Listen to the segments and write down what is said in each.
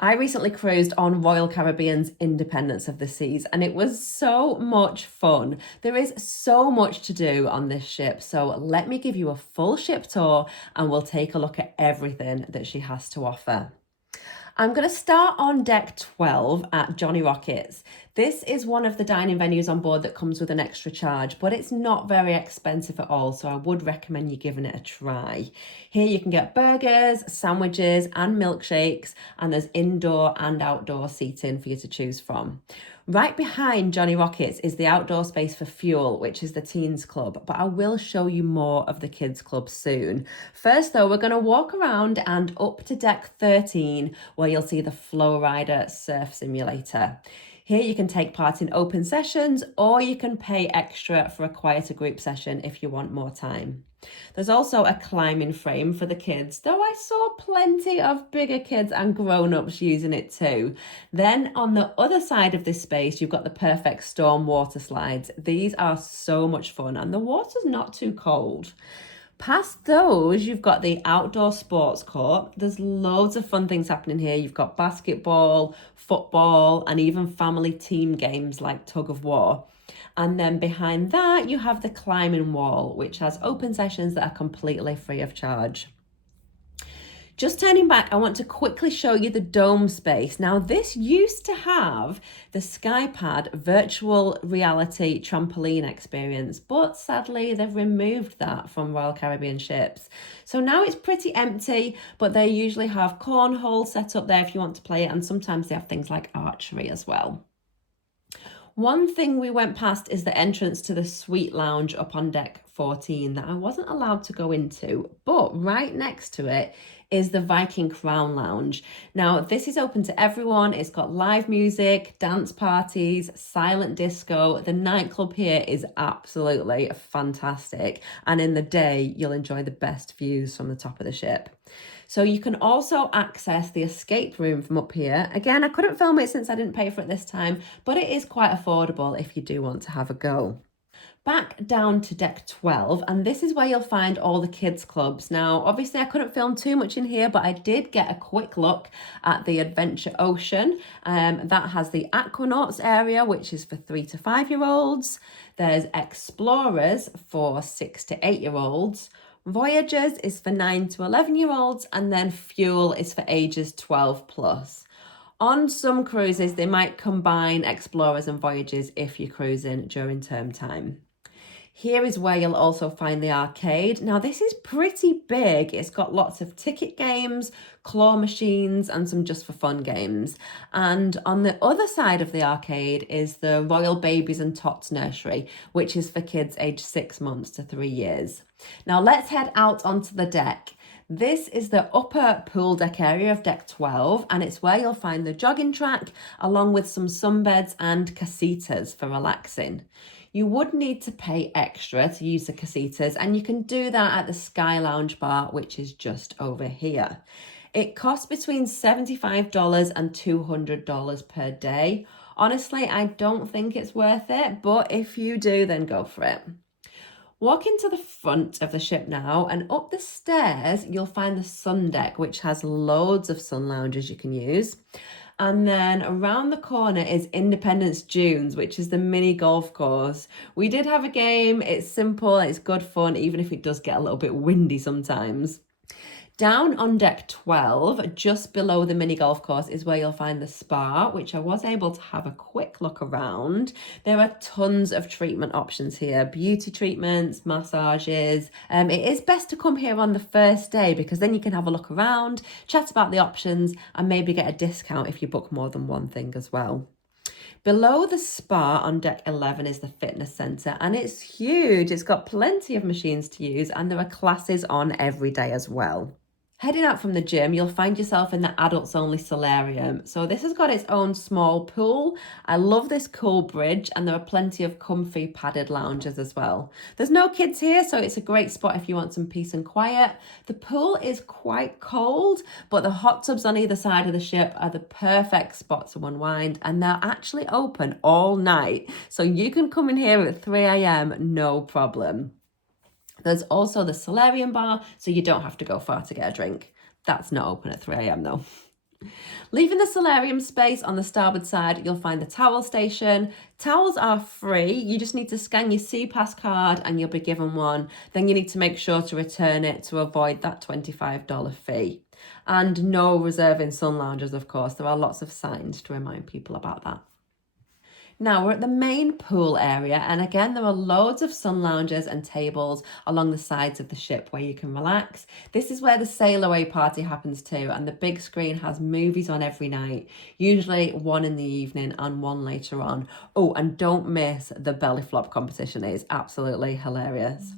I recently cruised on Royal Caribbean's Independence of the Seas and it was so much fun. There is so much to do on this ship, so let me give you a full ship tour and we'll take a look at everything that she has to offer. I'm going to start on deck 12 at Johnny Rockets. This is one of the dining venues on board that comes with an extra charge, but it's not very expensive at all, so I would recommend you giving it a try. Here you can get burgers, sandwiches, and milkshakes, and there's indoor and outdoor seating for you to choose from. Right behind Johnny Rockets is the outdoor space for Fuel, which is the teens club, but I will show you more of the kids club soon. First though, we're going to walk around and up to deck 13 where you'll see the FlowRider surf simulator. Here you can take part in open sessions or you can pay extra for a quieter group session if you want more time. There's also a climbing frame for the kids, though I saw plenty of bigger kids and grown-ups using it too. Then on the other side of this space, you've got the Perfect Storm water slides. These are so much fun and the water's not too cold. Past those, you've got the outdoor sports court. There's loads of fun things happening here. You've got basketball, football, and even family team games like tug of war. And then behind that, you have the climbing wall, which has open sessions that are completely free of charge. Just turning back, I want to quickly show you the dome space. Now, this used to have the SkyPad virtual reality trampoline experience, but sadly, they've removed that from Royal Caribbean ships. So now it's pretty empty, but they usually have cornhole set up there if you want to play it, and sometimes they have things like archery as well. One thing we went past is the entrance to the suite lounge up on deck 14 that I wasn't allowed to go into, but right next to it is the Viking Crown Lounge. Now, this is open to everyone. It's got live music, dance parties, silent disco. The nightclub here is absolutely fantastic. And in the day, you'll enjoy the best views from the top of the ship. So you can also access the escape room from up here. Again, I couldn't film it since I didn't pay for it this time, but it is quite affordable if you do want to have a go. Back down to deck 12, and this is where you'll find all the kids clubs. Now, obviously I couldn't film too much in here, but I did get a quick look at the Adventure Ocean. That has the Aquanauts area, which is for 3 to 5 year olds. There's Explorers for 6 to 8 year olds. Voyagers is for 9 to 11 year olds, and then Fuel is for ages 12 plus. On some cruises, they might combine Explorers and Voyagers if you're cruising during term time. Here is where you'll also find the arcade. Now, this is pretty big. It's got lots of ticket games, claw machines, and some just for fun games. And on the other side of the arcade is the Royal Babies and Tots Nursery, which is for kids aged 6 months to 3 years. Now, let's head out onto the deck. This is the upper pool deck area of deck 12, and it's where you'll find the jogging track along with some sunbeds and casitas for relaxing. You would need to pay extra to use the casitas, and you can do that at the Sky Lounge bar, which is just over here. It costs between $75 and $200 per day. Honestly, I don't think it's worth it, but if you do, then go for it. Walk into the front of the ship now, and up the stairs, you'll find the sun deck, which has loads of sun lounges you can use. And then around the corner is Independence Dunes, which is the mini golf course. We did have a game. It's simple, it's good fun, even if it does get a little bit windy sometimes. Down on deck 12, just below the mini golf course, is where you'll find the spa, which I was able to have a quick look around. There are tons of treatment options here, beauty treatments, massages. It is best to come here on the first day because then you can have a look around, chat about the options, and maybe get a discount if you book more than one thing as well. Below the spa on deck 11 is the fitness centre, and it's huge. It's got plenty of machines to use, and there are classes on every day as well. Heading out from the gym, you'll find yourself in the adults only solarium. So this has got its own small pool. I love this cool bridge, and there are plenty of comfy padded lounges as well. There's no kids here, so it's a great spot if you want some peace and quiet. The pool is quite cold, but the hot tubs on either side of the ship are the perfect spot to unwind, and they're actually open all night. So you can come in here at 3 a.m, no problem. There's also the solarium bar, so you don't have to go far to get a drink. That's not open at 3 a.m. though. Leaving the solarium space on the starboard side, you'll find the towel station. Towels are free. You just need to scan your SeaPass card and you'll be given one. Then you need to make sure to return it to avoid that $25 fee. And no reserving sun loungers, of course. There are lots of signs to remind people about that. Now we're at the main pool area, and again there are loads of sun lounges and tables along the sides of the ship where you can relax. This is where the sail away party happens too, and the big screen has movies on every night, usually one in the evening and one later on. Oh, and don't miss the belly flop competition. It is absolutely hilarious.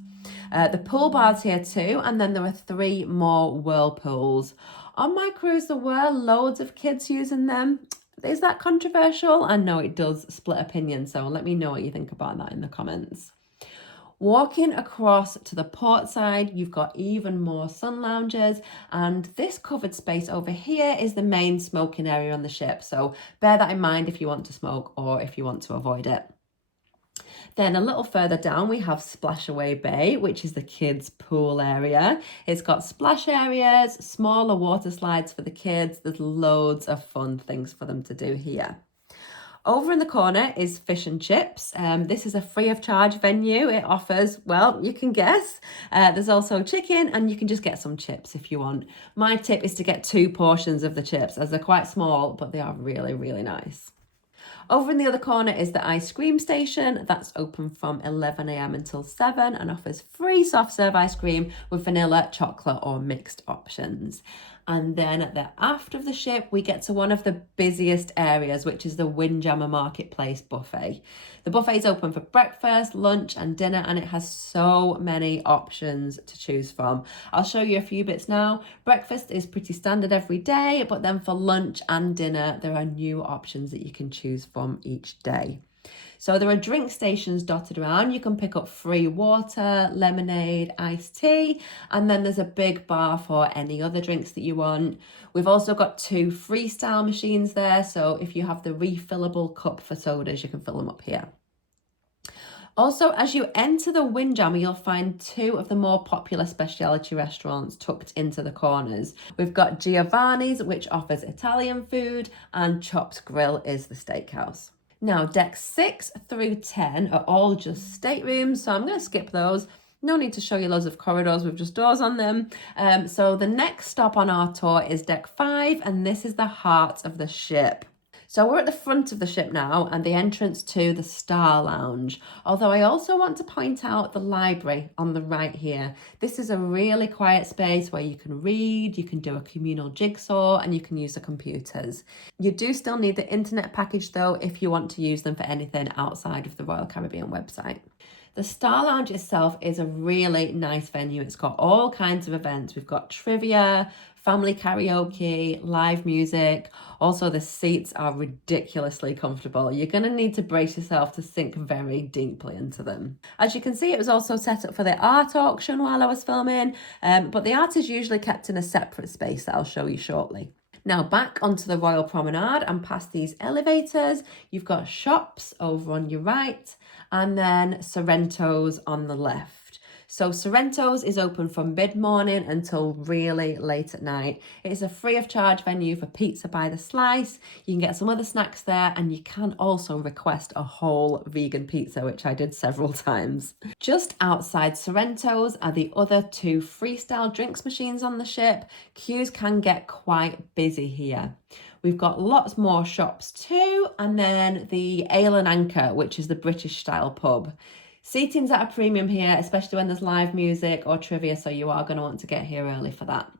The pool bar's here too, and then there are 3 more whirlpools. On my cruise there were loads of kids using them. Is that controversial? I know it does split opinion, so let me know what you think about that in the comments. Walking across to the port side, you've got even more sun lounges, and this covered space over here is the main smoking area on the ship, so bear that in mind if you want to smoke or if you want to avoid it. Then a little further down, we have Splash Away Bay, which is the kids' pool area. It's got splash areas, smaller water slides for the kids. There's loads of fun things for them to do here. Over in the corner is Fish and Chips. This is a free of charge venue. It offers, well, you can guess. There's also chicken, and you can just get some chips if you want. My tip is to get 2 portions of the chips, as they're quite small, but they are really, really nice. Over in the other corner is the ice cream station. That's open from 11 a.m. until 7 and offers free soft serve ice cream with vanilla, chocolate or mixed options. And then at the aft of the ship, we get to one of the busiest areas, which is the Windjammer Marketplace buffet. The buffet is open for breakfast, lunch and dinner, and it has so many options to choose from. I'll show you a few bits now. Breakfast is pretty standard every day, but then for lunch and dinner, there are new options that you can choose from each day. So there are drink stations dotted around. You can pick up free water, lemonade, iced tea, and then there's a big bar for any other drinks that you want. We've also got 2 freestyle machines there, so if you have the refillable cup for sodas, you can fill them up here. Also, as you enter the Windjammer, you'll find 2 of the more popular specialty restaurants tucked into the corners. We've got Giovanni's, which offers Italian food, and Chopped Grill is the steakhouse. Now, decks 6 through 10 are all just staterooms, so I'm going to skip those. No need to show you loads of corridors with just doors on them. So the next stop on our tour is deck 5, and this is the heart of the ship. So we're at the front of the ship now and the entrance to the Star Lounge. Although I also want to point out the library on the right here. This is a really quiet space where you can read, you can do a communal jigsaw, and you can use the computers. You do still need the internet package though if you want to use them for anything outside of the Royal Caribbean website. The Star Lounge itself is a really nice venue. It's got all kinds of events. We've got trivia, family karaoke, live music. Also, the seats are ridiculously comfortable. You're going to need to brace yourself to sink very deeply into them. As you can see, it was also set up for the art auction while I was filming, but the art is usually kept in a separate space that I'll show you shortly. Now back onto the Royal Promenade and past these elevators, you've got shops over on your right and then Sorrento's on the left. So Sorrento's is open from mid-morning until really late at night. It is a free of charge venue for pizza by the slice. You can get some other snacks there, and you can also request a whole vegan pizza, which I did several times. Just outside Sorrento's are the other 2 freestyle drinks machines on the ship. Queues can get quite busy here. We've got lots more shops too, and then the Ale and Anchor, which is the British style pub. Seating's at a premium here, especially when there's live music or trivia, so you are going to want to get here early for that.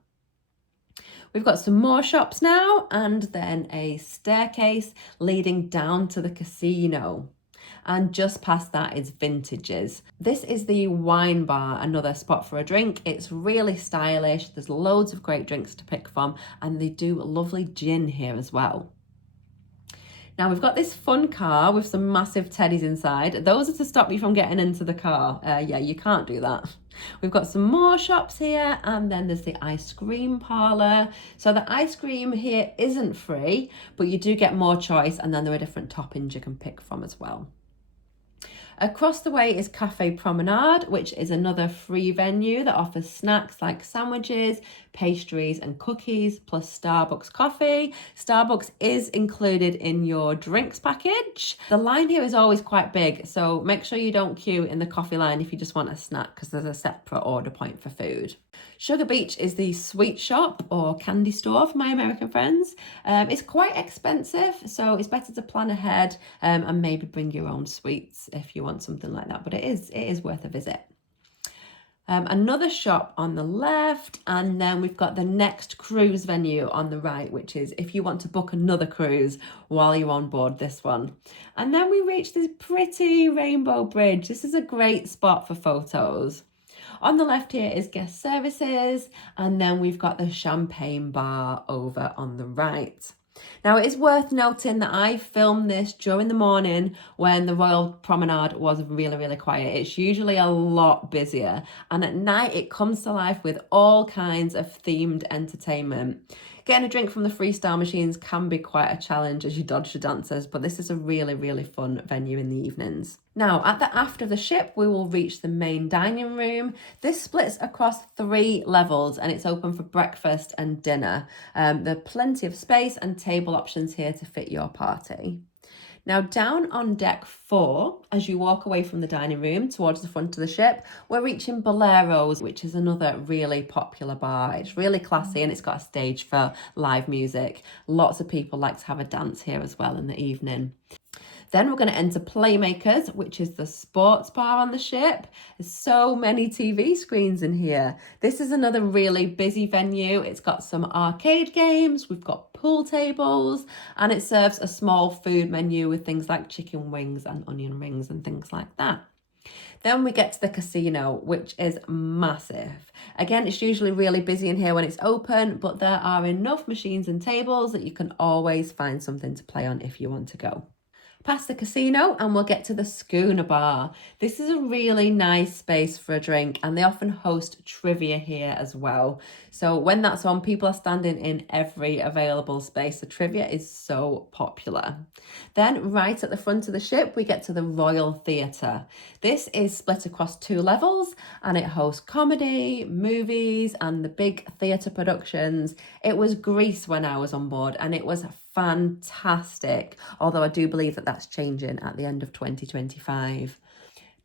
We've got some more shops now, and then a staircase leading down to the casino. And just past that is Vintages. This is the wine bar, another spot for a drink. It's really stylish. There's loads of great drinks to pick from, and they do lovely gin here as well. Now we've got this fun car with some massive teddies inside. Those are to stop you from getting into the car. Yeah, you can't do that. We've got some more shops here, and then there's the ice cream parlour. So the ice cream here isn't free, but you do get more choice, and then there are different toppings you can pick from as well. Across the way is Cafe Promenade, which is another free venue that offers snacks like sandwiches, pastries and cookies, plus Starbucks coffee. Starbucks is included in your drinks package. The line here is always quite big, so make sure you don't queue in the coffee line if you just want a snack, because there's a separate order point for food. Sugar Beach is the sweet shop or candy store for my American friends. It's quite expensive, so it's better to plan ahead and maybe bring your own sweets if you want something like that, but it is worth a visit. Another shop on the left, and then we've got the next cruise venue on the right, which is if you want to book another cruise while you're on board this one. And then we reach this pretty rainbow bridge. This is a great spot for photos. On the left here is guest services, and then we've got the champagne bar over on the right. Now, it is worth noting that I filmed this during the morning when the Royal Promenade was really, really quiet. It's usually a lot busier, and at night it comes to life with all kinds of themed entertainment. Getting a drink from the freestyle machines can be quite a challenge as you dodge the dancers, but this is a really, really fun venue in the evenings. Now, at the aft of the ship, we will reach the main dining room. This splits across 3 levels and it's open for breakfast and dinner. There are plenty of space and table options here to fit your party. Now, down on deck 4, as you walk away from the dining room towards the front of the ship, we're reaching Bolero's, which is another really popular bar. It's really classy and it's got a stage for live music. Lots of people like to have a dance here as well in the evening. Then we're going to enter Playmakers, which is the sports bar on the ship. There's so many TV screens in here. This is another really busy venue. It's got some arcade games, we've got pool tables, and it serves a small food menu with things like chicken wings and onion rings and things like that. Then we get to the casino, which is massive. Again, it's usually really busy in here when it's open, but there are enough machines and tables that you can always find something to play on if you want to go. Past the casino and we'll get to the Schooner Bar. This is a really nice space for a drink, and they often host trivia here as well. So when that's on, people are standing in every available space. The trivia is so popular. Then right at the front of the ship, we get to the Royal Theatre. This is split across 2 levels and it hosts comedy, movies and the big theatre productions. It was Greece when I was on board and it was fantastic, although I do believe that that's changing at the end of 2025.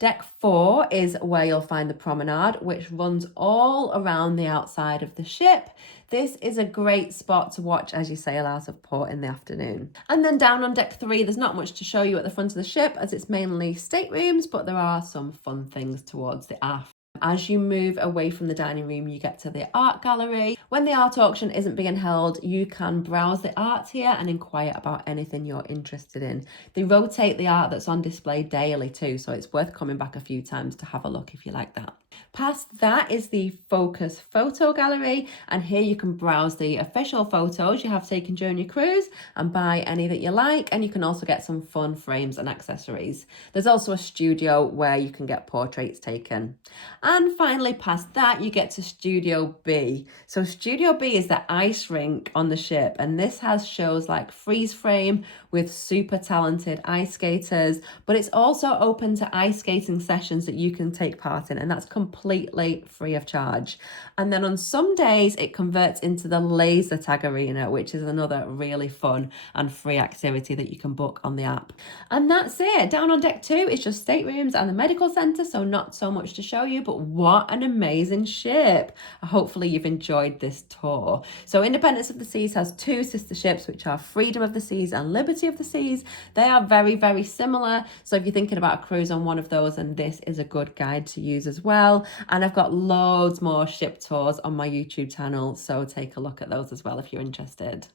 Deck 4 is where you'll find the promenade, which runs all around the outside of the ship. This is a great spot to watch as you sail out of port in the afternoon. And then down on deck 3, there's not much to show you at the front of the ship as it's mainly staterooms, but there are some fun things towards the aft. As you move away from the dining room, you get to the art gallery. When the art auction isn't being held, you can browse the art here and inquire about anything you're interested in. They rotate the art that's on display daily too, so it's worth coming back a few times to have a look if you like that. Past that is the Focus Photo Gallery, and here you can browse the official photos you have taken during your cruise and buy any that you like, and you can also get some fun frames and accessories. There's also a studio where you can get portraits taken. And finally, past that, you get to Studio B. So Studio B is the ice rink on the ship, and this has shows like Freeze Frame with super talented ice skaters, but it's also open to ice skating sessions that you can take part in, and that's completely free of charge. And then on some days it converts into the laser tag arena, which is another really fun and free activity that you can book on the app. And that's it. Down on deck 2 is just staterooms and the medical centre, so not so much to show you, but what an amazing ship. Hopefully you've enjoyed this tour. So Independence of the Seas has 2 sister ships, which are Freedom of the Seas and Liberty of the Seas. They are very, very similar, so if you're thinking about a cruise on one of those, then this is a good guide to use as well. And I've got loads more ship tours on my YouTube channel, so take a look at those as well if you're interested.